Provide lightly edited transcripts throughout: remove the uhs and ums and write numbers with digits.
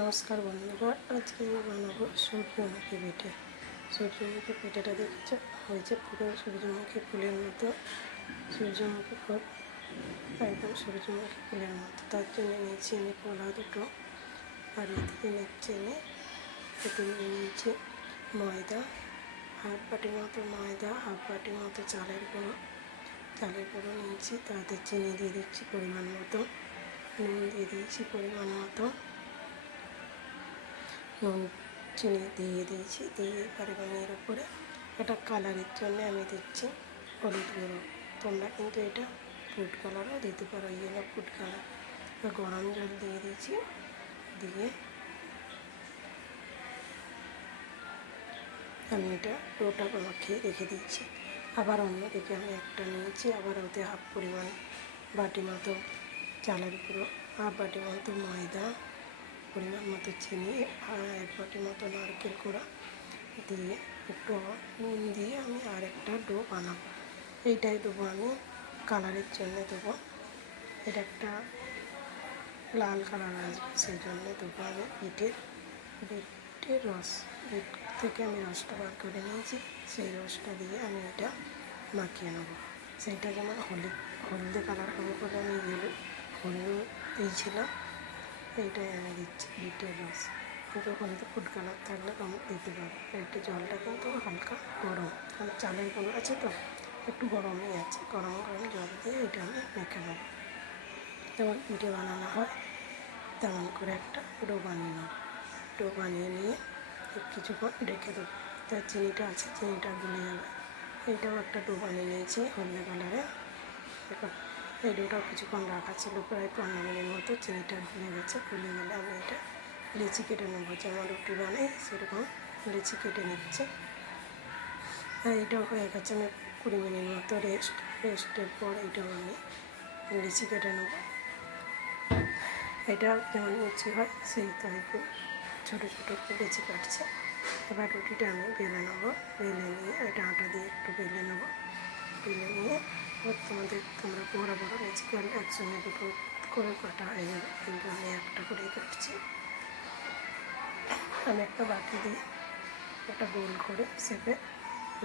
নমস্কার বন্ধুরা, আজকে আমি বানাবো সূর্যমুখী পিঠে। সূর্যমুখী পিঠেটা দেখেছো, হয়েছে পুরো সূর্যমুখী ফুলের মতো। সূর্যমুখী ফুল একদম সূর্যমুখী ফুলের মতো। তার জন্য নিয়েছি আমি কলা দুটো, আর এদিকে নিচ্ছি আমি নিয়েছি ময়দা, হাফ বাটির মতো ময়দা, হাফ বাটির মতো চালের গুঁড়ো নিয়েছি। তাতে চিনি দিয়ে দিচ্ছি পরিমাণ মতো, নুন দিয়ে দিয়েছি পরিমাণ মতো, নুন চিনি দিয়ে দিয়েছি। দিয়ে এবারে আমি এর উপরে একটা কালারের জন্য আমি দিচ্ছি হলুদ গুঁড়ো। তোমরা কিন্তু এটা ফুড কালারও দিতে পারো, ইয়েলো ফুড কালার। গরম জল দিয়ে দিয়েছি, দিয়ে আমি এটা ডোটা মাখিয়ে রেখে দিচ্ছি। আবার অন্যদিকে আমি একটা নিয়েছি, আবার ওতে হাফ পরিমাণ বাটি মতো চালের গুঁড়ো, হাফ বাটি মতো ময়দা, পরিমাণ মতো চিনি, আর 1 বাটি মতো নারকেল কুড়া দিয়ে একটু নুন দিয়ে আমি আরেকটা ডো বানাবো। এইটাই দেবো আমি কালারের জন্য দেবো, এটা একটা লাল কালার আসবে, সেই জন্য দেবো আমি বিটের রস। বিট থেকে আমি রসটা বার করে নিয়েছি, সেই রসটা দিয়ে আমি এটা মাখিয়ে নেবো। সেইটা যেমন হলদে কালার হবে বলে আমি হলুদ দিয়েছিলাম। এইটাই আমি দিচ্ছি বিটের রস। কিন্তু হলুদ ফুড কালার থাকলে আমি দিতে পারো। একটু জলটা কিন্তু হালকা গরম, কারণ চালের গুঁড়ো আছে তো একটু গরমই আছে। গরম গরম জল দিয়ে এটা আমি মেখে নেবো। যেমন পিঠে বানানো হয় তেমন করে একটা ডো বানিয়ে নেব। ডো বানিয়ে নিয়ে কিছুক্ষণ রেখে দেবো। তার চিনিটা আছে, চিনিটা গলে যাবে। এইটাও একটা ডো বানিয়ে নিয়েছি হলদে কালারে। এখন এই ডোটাও কিছুক্ষণ রাখা ছিল, প্রায় 15 মিনিট মতো। চিনিটা গলে গেছে, গলে গেলে আমি এটা লেচি কেটে নেবো। যেমন রুটি বানাই সেরকম লেচি কেটে নিচ্ছে। আর এটাও হয়ে গেছে, আমি 20 মিনিট মতো রেস্টের পর এটাও আমি লেচি কেটে নেবো। এটা যেমন লুচি হয় সেই টাইপের ছোটো ছোটো লেচি কাটছে। এবার রুটিটা আমি বেলে নেবো, বেলে নিয়ে এটা আটা দিয়ে একটু বেলে নেবো। বেলে নিয়ে তোমরা বড় বড় লেচি করলে একসঙ্গে দুটো করে কাটা হয়ে যাবে, কিন্তু আমি একটা করেই কাটছি। আমি একটা বাটি দিয়ে একটা গোল করে শেপে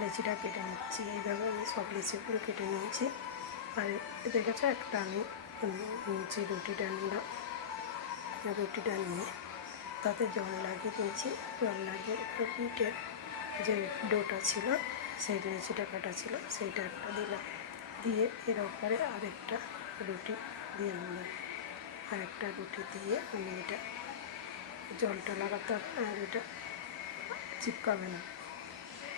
লেচিটা কেটে নিচ্ছি। এইভাবে আমি সব লেচিগুলো কেটে নিয়েছি। আর দেখেছো একটা আমি নিয়েছি, রুটিটা নিলাম। রুটিটা নিয়ে তাতে জল লাগিয়ে দিয়েছি। জল লাগিয়ে পিঠের যে ডোটা ছিল, সেই লেচিটা কাটা ছিল, সেইটা একটা দিলাম। দিয়ে এর ওপরে আরেকটা রুটি দিয়ে দিলাম। আরেকটা রুটি দিয়ে আমি এটা জলটা লাগাতে হবে, আর এটা চিপকাবে না,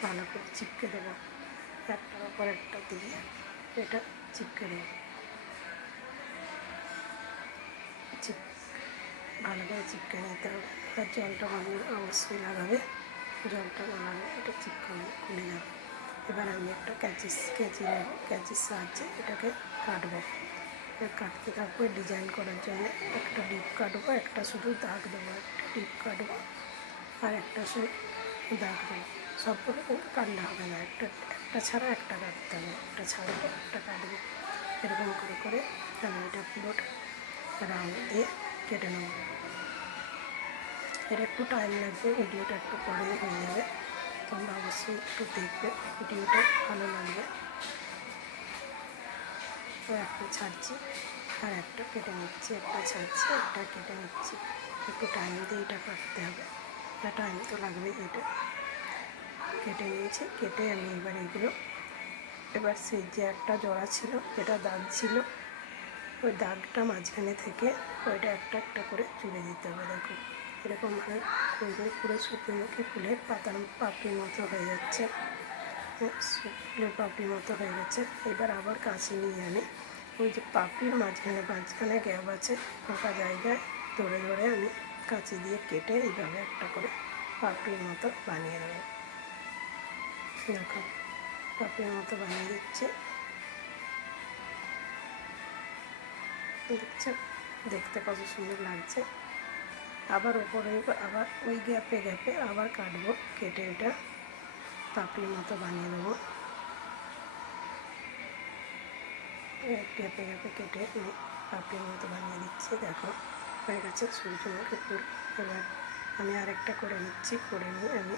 ভালো করে চিপকে দেবো। একটার ওপর একটা দিয়ে এটা চিপকে দেবো। ভালো করে চিপকে নিতে হবে। আর জলটা অবশ্যই লাগাবে, জলটা না লাগালে এটা চিপকাবে, খুলে যাবে। এবার আমি একটা কেঁচি নেব, কেঁচির সাহায্যে এটাকে কাটবো। কাটতে থাকবো ডিজাইন করার জন্য। একটা ডিপ কাটবো, একটা শুধু দাগ দেবো। একটা ডিপ কাটবো আর একটা শুধু দাগ দেবো। সবগুলো কিন্তু কাটলে হবে না, একটা ছাড়া একটা কাটতে হবে। একটা ছাড়বো, একটা কাটবো। এরকম করে করে আমি এটা পুরোটা রাউন্ড দিয়ে কেটে নেব। এটা একটু টাইম লাগবে, ভিডিওটা একটু পরেই হয়ে যাবে। তোমরা অবশ্যই একটু দেখবে, ভিডিওটা ভালো লাগবে। তো একটা ছাড়ছি আর একটা কেটে নিচ্ছি, একটা ছাড়ছি একটা কেটে নিচ্ছি। একটু টাইম দিয়ে এটা কাটতে হবে, এটা টাইম তো লাগবেই। এটা কেটে নিয়েছি, কেটে আমি এবার সেই যে একটা জোড়া ছিল, যেটা দাগ ছিল, ওই দাগটা মাঝখানে থেকে ওইটা একটা একটা করে তুলে দিতে হবে। দেখো এরকমভাবে করলে পুরো সূর্যমুখী ফুলের পাপড়ির মতো হয়ে যাচ্ছে। ফুলের পাপড়ির মতো হয়ে গেছে। এবার আবার কাছে নিয়ে আমি ওই যে পাপড়ির মাঝখানে গ্যাপ আছে, ফাঁকা জায়গায় ধরে ধরে আমি কাঁচি দিয়ে কেটে এইভাবে একটা করে পাপড়ির মতো বানিয়ে দেবো। দেখো পাপড়ির মতো বানিয়ে দিচ্ছি, দেখছো দেখতে কত সুন্দর লাগছে। আবার ওপরে আবার ওই গ্যাপে আবার কাটবো, কেটে এটা পাপড়ির মতো বানিয়ে দেবো। গ্যাপে কেটে আমি পাপড়ির মতো বানিয়ে দিচ্ছি। দেখো হয়ে গেছে সূর্যমুখী ফুল। এবার আমি আরেকটা করে নিচ্ছি, করে নিয়ে আমি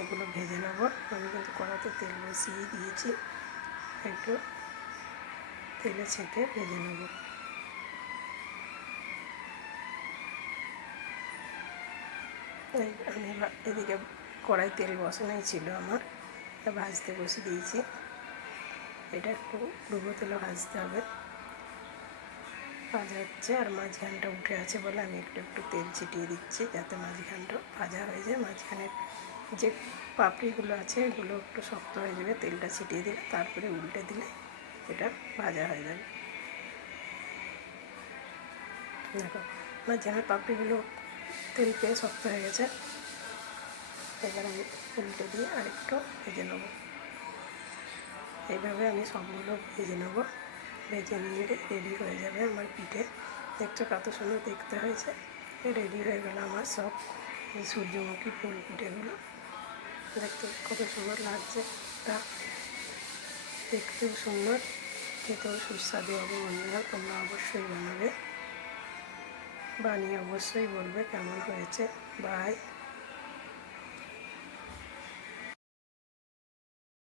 এগুলো ভেজে নেব। আমি কিন্তু কড়াতে তেল বসিয়ে দিয়েছি, একটু তেলে ছেঁকে ভেজে নেব। আমি এদিকে কড়াই তেল বসানোই ছিল আমার, ভাজতে বসে দিয়েছি। এটা একটু ডুবো তেলে ভাজতে হবে। ভাজা হচ্ছে আর মাঝখানটা উঠে আছে বলে আমি একটু একটু তেল ছিটিয়ে দিচ্ছি, যাতে মাঝখানটা ভাজা হয়ে যায়। মাঝখানের যে পাপড়িগুলো আছে এগুলো একটু শক্ত হয়ে যাবে, তেলটা ছিটিয়ে দিলে, তারপরে উল্টে দিলে এটা ভাজা হয়ে যাবে। দেখো মাঝখানের পাপড়িগুলো তেল পেয়ে শক্ত হয়ে গেছে। এবার আমি উল্টে দিয়ে আরেকটু ভেজে নেব। এইভাবে আমি সবগুলো ভেজে নেব। ভেজে নিয়ে রেডি হয়ে যাবে আমার পিঠে। দেখছো কত সুন্দর দেখতে হয়েছে। রেডি হয়ে গেল আমার সব সূর্যমুখী ফুল পিঠেগুলো। দেখতে কত সুন্দর লাগছে, তা দেখতেও সুন্দর, খেতেও সুস্বাদু হবে। বন্ধুরা তোমরা অবশ্যই বানাবে, বানিয়ে অবশ্যই বলবে কেমন হয়েছে। বাই।